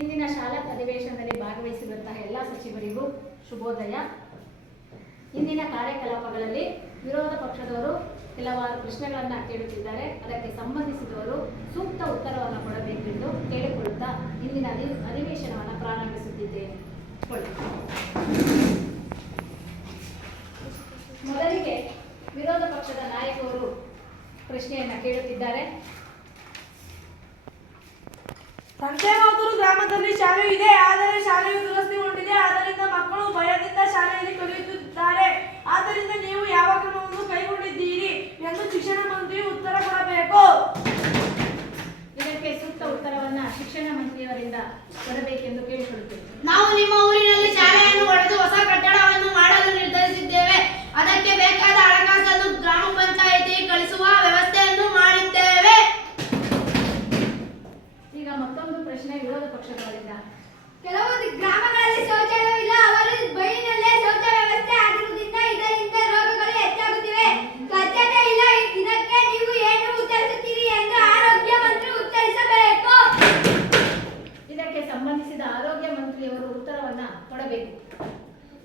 ಇಂದಿನ ಶಾಲಾ ಅಧಿವೇಶನದಲ್ಲಿ ಭಾಗವಹಿಸಿರುವಂತಹ ಎಲ್ಲ ಸಚಿವರಿಗೂ ಶುಭೋದಯ. ಇಂದಿನ ಕಾರ್ಯಕಲಾಪಗಳಲ್ಲಿ ವಿರೋಧ ಪಕ್ಷದವರು ಕೆಲವಾರು ಪ್ರಶ್ನೆಗಳನ್ನು ಕೇಳುತ್ತಿದ್ದಾರೆ. ಅದಕ್ಕೆ ಸಂಬಂಧಿಸಿದವರು ಸೂಕ್ತ ಉತ್ತರವನ್ನು ಕೊಡಬೇಕೆಂದು ಕೇಳಿಕೊಳ್ಳುತ್ತಾ ಇಂದಿನ ಅಧಿವೇಶನವನ್ನು ಪ್ರಾರಂಭಿಸುತ್ತಿದ್ದೇನೆ. ಮೊದಲಿಗೆ ವಿರೋಧ ಪಕ್ಷದ ನಾಯಕರು ಪ್ರಶ್ನೆಯನ್ನು ಕೇಳುತ್ತಿದ್ದಾರೆ. ಸಂತೇನೂರು ಗ್ರಾಮದಲ್ಲಿ ಶಾಲೆಯು ಇದೆ, ಆದರೆ ಶಾಲೆಯು ದುರಸ್ತಿಗೊಂಡಿದೆ. ಆದ್ದರಿಂದ ಮಕ್ಕಳು ಭಯದಿಂದ ಶಾಲೆಯಲ್ಲಿ ಕಲಿಯುತ್ತಿದ್ದಾರೆ. ಆದ್ದರಿಂದ ನೀವು ಯಾವ ಕ್ರಮವನ್ನು ಕೈಗೊಂಡಿದ್ದೀರಿ ಎಂದು ಶಿಕ್ಷಣ ಮಂತ್ರಿಯು ಉತ್ತರ ಕೊಡಬೇಕು. ಇದಕ್ಕೆ ಸೂಕ್ತ ಉತ್ತರವನ್ನ ಶಿಕ್ಷಣ ಮಂತ್ರಿಯವರಿಂದ ಕೊಡಬೇಕೆಂದು ಕೇಳಿಕೊಳ್ಳುತ್ತೇವೆ. ನಾವು ನಿಮ್ಮ ಊರಿನಲ್ಲಿ ಶಾಲೆಯನ್ನು ಒಡೆದು ಹೊಸ ಕಟ್ಟಡವನ್ನು ಮಾಡಲು ನಿರ್ಧರಿಸಿದ್ದೇವೆ. ಅದಕ್ಕೆ ಬೇಕಾದ ಹಣಕಾಸನ್ನು ಗ್ರಾಮ ಪಂಚಾಯಿತಿಗೆ ಕಳಿಸುವ ವ್ಯವಸ್ಥೆಯನ್ನು ಮಾಡಿದ್ದೇವೆ. ಈಗ ಮತ್ತೊಂದು ಪ್ರಶ್ನೆ ವಿರೋಧ ಪಕ್ಷದವರಿಂದ. ಕೆಲವು ಗ್ರಾಮಗಳಲ್ಲಿ ಶೌಚಾಲಯವಿಲ್ಲ, ಅವರು ಬೈಲಿನಲ್ಲೇ ಶೌಚ ವ್ಯವಸ್ಥೆ ಆಗಿರುವುದರಿಂದ ಇದರಿಂದ ರೋಗಗಳು ಹೆಚ್ಚಾಗುತ್ತಿವೆ. ಸ್ವಚ್ಛತೆ ಇಲ್ಲ, ಇದಕ್ಕೆ ನೀವು ಏನು ಉತ್ತರಿಸುತ್ತೀರಿ ಎಂದು ಆರೋಗ್ಯ ಮಂತ್ರಿ ಉತ್ತರಿಸಬೇಕು. ಇದಕ್ಕೆ ಸಂಬಂಧಿಸಿದ ಆರೋಗ್ಯ ಮಂತ್ರಿಯವರು ಉತ್ತರವನ್ನ ಕೊಡಬೇಕು.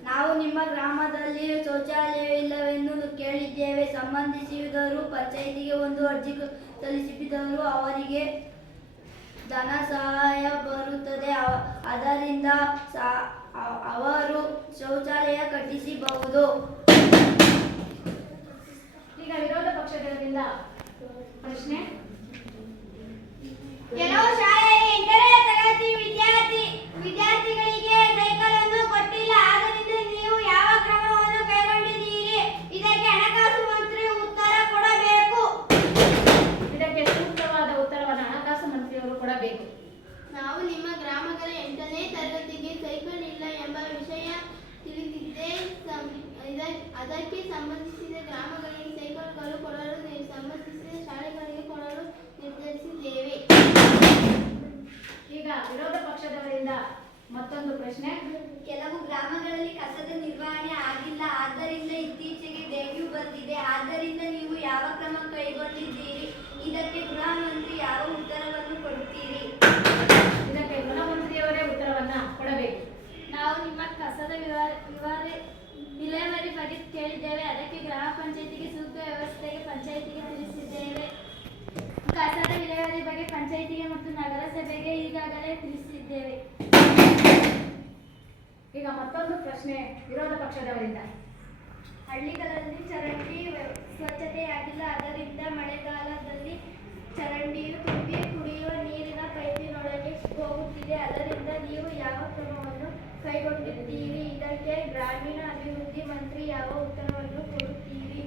ನಾವು ನಿಮ್ಮ ಗ್ರಾಮದಲ್ಲಿ ಶೌಚಾಲಯವಿಲ್ಲವೆಂದು ಕೇಳಿದ್ದೇವೆ. ಸಂಬಂಧಿಸಿದವರು ಪಂಚಾಯಿತಿಗೆ ಒಂದು ಅರ್ಜಿ ಸಲ್ಲಿಸಿದರು. ಅವರಿಗೆ ಧನ ಸಹಾಯ ಬರುತ್ತದೆ. ಅದರಿಂದ ಅವರು ಶೌಚಾಲಯ ಕಟ್ಟಿಸಬಹುದು. ಈಗ ವಿರೋಧ ಪಕ್ಷದಿಂದ ಪ್ರಶ್ನೆ. ಕೆಲವು ಶಾಲೆಯಲ್ಲಿ 8ನೇ ತರಗತಿ ವಿದ್ಯಾರ್ಥಿಗಳಿಗೆ ಸೈಕಲ್ ಅನ್ನು ಕೊಟ್ಟಿಲ್ಲ. ಆದ್ದರಿಂದ ನೀವು ಯಾವ ಕ್ರಮವನ್ನು ಕೈಗೊಂಡಿದ್ದೀರಿ? ಇದಕ್ಕೆ ಹಣಕಾಸು ಮಂತ್ರಿ ಉತ್ತರ ಕೊಡಬೇಕು. ಇದಕ್ಕೆ ಸೂಕ್ತವಾದ ಉತ್ತರವನ್ನು ಹಣಕಾಸು ಮಂತ್ರಿಯವರು ಕೊಡಬೇಕು. ನಾವು ನಿಮ್ಮ ಗ್ರಾಮಗಳ 8ನೇ ತರಗತಿಗೆ ಸೈಕಲ್ ಇಲ್ಲ ಎಂಬ ವಿಷಯ ತಿಳಿದಿದ್ದೇ. ಅದಕ್ಕೆ ಸಂಬಂಧಿಸಿದ ಗ್ರಾಮಗಳಿಗೆ ಸೈಕಲ್ಗಳು ಕೊಡಲು ಸಂಬಂಧಿಸಿದ ಶಾಲೆಗಳಿಗೆ ಕೊಡಲು ನಿರ್ಧರಿಸಿದ್ದೇವೆ. ಈಗ ವಿರೋಧ ಪಕ್ಷದವರಿಂದ ಮತ್ತೊಂದು ಪ್ರಶ್ನೆ. ಕೆಲವು ಗ್ರಾಮಗಳಲ್ಲಿ ಕಸದ ನಿರ್ವಹಣೆ ಆಗಿಲ್ಲ. ಆದ್ದರಿಂದ ಇತ್ತೀಚೆಗೆ ಡೆಂಗ್ಯೂ ಬಂದಿದೆ. ಆದ್ದರಿಂದ ನೀವು ಯಾವ ಕ್ರಮ ಕೈಗೊಂಡಿದ್ದೀರಿ? ಇದಕ್ಕೆ ಗೃಹ ಮಂತ್ರಿ ಯಾವ ಉತ್ತರವನ್ನು ಕೊಡುತ್ತೀರಿ? ಇದಕ್ಕೆ ಗೃಹ ಮಂತ್ರಿಯವರೇ ಉತ್ತರವನ್ನ ಕೊಡಬೇಕು. ನಾವು ನಿಮ್ಮ ಕಸದ ವಿಲೇವಾರಿ ಬಗ್ಗೆ ಕೇಳಿದ್ದೇವೆ. ಅದಕ್ಕೆ ಗ್ರಾಮ ಪಂಚಾಯಿತಿಗೆ ಸೂಕ್ತ ವ್ಯವಸ್ಥೆಗೆ ಪಂಚಾಯಿತಿಗೆ ತಿಳಿಸಿದ್ದೇವೆ. ಕಸದ ವಿಲೇವಾರಿ ಬಗ್ಗೆ ಪಂಚಾಯಿತಿಗೆ ಮತ್ತು ನಗರಸಭೆಗೆ ಈಗಾಗಲೇ ತಿಳಿಸಿದ್ದೇವೆ. ಈಗ ಮತ್ತೊಂದು ಪ್ರಶ್ನೆ ವಿರೋಧ ಪಕ್ಷದವರಿಂದ. ಹಳ್ಳಿಗಳಲ್ಲಿ ಚರಂಡಿ ಸ್ವಚ್ಛತೆಯಾಗಿಲ್ಲ. ಅದರಿಂದ ಮಳೆಗಾಲದಲ್ಲಿ ಚರಂಡಿಯು ತುಂಬಿ ಕುಡಿಯುವ ನೀರಿನ ಪೈಪಿನೊಳಗೆ ಹೋಗುತ್ತಿದೆ. ಅದರಿಂದ ನೀವು ಯಾವ ಕ್ರಮವನ್ನು ಕೈಗೊಂಡಿದ್ದೀರಿ? ಇದಕ್ಕೆ ಗ್ರಾಮೀಣ ಅಭಿವೃದ್ಧಿ ಮಂತ್ರಿ ಯಾವ ಉತ್ತರವನ್ನು ಕೊಡುತ್ತೀರಿ?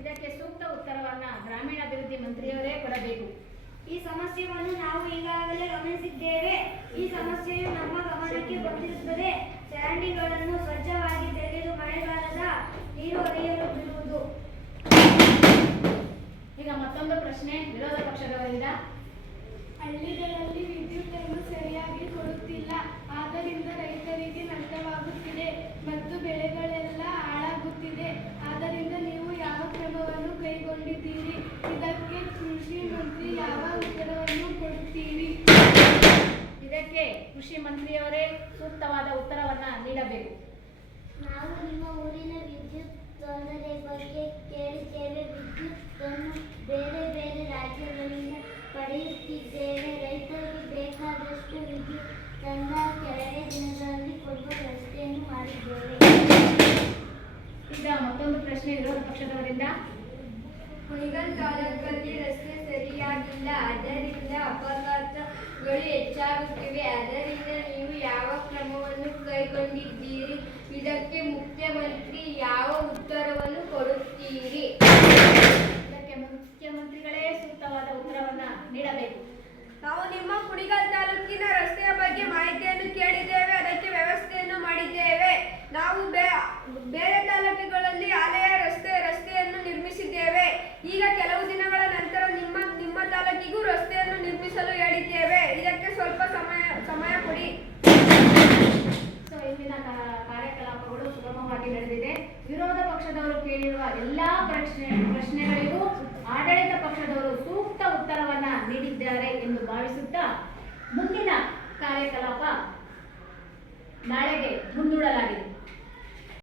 ಇದಕ್ಕೆ ಸೂಕ್ತ ಉತ್ತರವನ್ನ ಗ್ರಾಮೀಣಾಭಿವೃದ್ಧಿ ಮಂತ್ರಿಯವರೇ ಕೊಡಬೇಕು. ಈ ಸಮಸ್ಯೆಯನ್ನು ನಾವು ಈಗಾಗಲೇ ಗಮನಿಸಿದ್ದೇವೆ. ಈ ಸಮಸ್ಯೆಯು ನಮ್ಮ ಗಮನಕ್ಕೆ ಬಂದಿರುತ್ತದೆ. ಚರಂಡಿಗಳನ್ನು ಸ್ವಚ್ಛವಾಗಿ ತೆಗೆದು ಮಳೆಗಾಲದ ನೀರು ಹರಿಯಲು ಬಿಡುವುದು. ಈಗ ಮತ್ತೊಂದು ಪ್ರಶ್ನೆ ವಿರೋಧ ಪಕ್ಷದವರಿಂದ. ಹಳ್ಳಿಗಳಲ್ಲಿ ವಿದ್ಯುತ್ತನ್ನು ಸರಿಯಾಗಿ ಕೊಡುತ್ತಿಲ್ಲ. ಆದ್ದರಿಂದ ರೈತರಿಗೆ ನಷ್ಟವಾಗುತ್ತಿದೆ ಮತ್ತು ಬೆಳೆಗಳೆಲ್ಲ ಹಾಳಾಗುತ್ತಿದೆ. ಆದ್ದರಿಂದ ನೀವು ಯಾವ ಕ್ರಮವನ್ನು ಕೈಗೊಂಡಿದ್ದೀರಿ? ಇದಕ್ಕೆ ಕೃಷಿ ಮಂತ್ರಿ ಯಾವ ಉತ್ತರವನ್ನು ಕೊಡುತ್ತೀರಿ? ಇದಕ್ಕೆ ಕೃಷಿ ಮಂತ್ರಿಯವರೇ ಸೂಕ್ತವಾದ ಉತ್ತರವನ್ನ ನೀಡಬೇಕು. ನಾವು ನಿಮ್ಮ ಊರಿನ ವಿದ್ಯುತ್ ತೊಂದರೆ ಬಗ್ಗೆ ಕೇಳಿದ್ದೇವೆ. ವಿದ್ಯುತ್ ಅನ್ನು ಬೇರೆ ಬೇರೆ ರಾಜ್ಯಗಳಿಂದ ಪಡೆಯುತ್ತಿದ್ದೇವೆ. ರೈತರಿಗೆ ಬೇಕಾದಷ್ಟು ವಿದ್ಯುತ್ ತಂದ ಕೆಲವೇ ದಿನಗಳಲ್ಲಿ ಕೊಡುವ ವ್ಯವಸ್ಥೆಯನ್ನು ಮಾಡಿದ್ದೇವೆ. ಈಗ ಮತ್ತೊಂದು ಪ್ರಶ್ನೆ ವಿರೋಧ ಪಕ್ಷದವರಿಂದ. ಕುಣಿಗಲ್ ತಾಲೂಕಲ್ಲಿ ರಸ್ತೆ ಸರಿಯಾಗಿಲ್ಲ. ಅದರಿಂದ ಅಪಘಾತಗಳು ಹೆಚ್ಚಾಗುತ್ತಿವೆ. ಅದರಿಂದ ನೀವು ಯಾವ ಕ್ರಮವನ್ನು ಕೈಗೊಂಡಿದ್ದೀರಿ? ಇದಕ್ಕೆ ಮುಖ್ಯಮಂತ್ರಿ ಯಾವ ಉತ್ತರವನ್ನು ಕೊಡುತ್ತೀರಿ? ಇದಕ್ಕೆ ಮುಖ್ಯಮಂತ್ರಿಗಳೇ ಸೂಕ್ತವಾದ ಉತ್ತರವನ್ನ ನೀಡಬೇಕು. ನಾವು ನಿಮ್ಮ ಕುಣಿಗಲ್ ತಾಲೂಕಿನ ರಸ್ತೆಯ ಬಗ್ಗೆ ಮಾಹಿತಿಯನ್ನು ಕೇಳಿದ್ದೇವೆ. ಅದಕ್ಕೆ ವ್ಯವಸ್ಥೆಯನ್ನು ಮಾಡಿದ್ದೇವೆ. ನಾವು ಬೇರೆ ತಾಲೂಕುಗಳಲ್ಲಿ ಹಳೆಯ ರಸ್ತೆಯನ್ನು ನಿರ್ಮಿಸಿದ್ದೇವೆ. ಈಗ ಕೆಲವು ದಿನಗಳ ನಂತರ ನಿಮ್ಮ ತಾಲೂಕಿಗೂ ರಸ್ತೆಯನ್ನು ನಿರ್ಮಿಸಲು ಹೇಳಿದ್ದೇವೆ. ಇದಕ್ಕೆ ಸ್ವಲ್ಪ ಸಮಯ ಕೊಡಿ. ಇಂದಿನ ಕಾರ್ಯಕಲಾಪಗಳು ಸುಗಮವಾಗಿ ನಡೆದಿದೆ. ವಿರೋಧ ಪಕ್ಷದವರು ಕೇಳಿರುವ ಎಲ್ಲಾ ಪ್ರಶ್ನೆಗಳಿಗೂ ಆಡಳಿತ ಪಕ್ಷದವರು ಸೂಕ್ತ ಉತ್ತರವನ್ನ ನೀಡಿದ್ದಾರೆ ಎಂದು ಭಾವಿಸುತ್ತಾ ಮುಂದಿನ ಕಾರ್ಯಕಲಾಪ ನಾಳೆಗೆ ಮುಂದೂಡಲಾಗಿದೆ.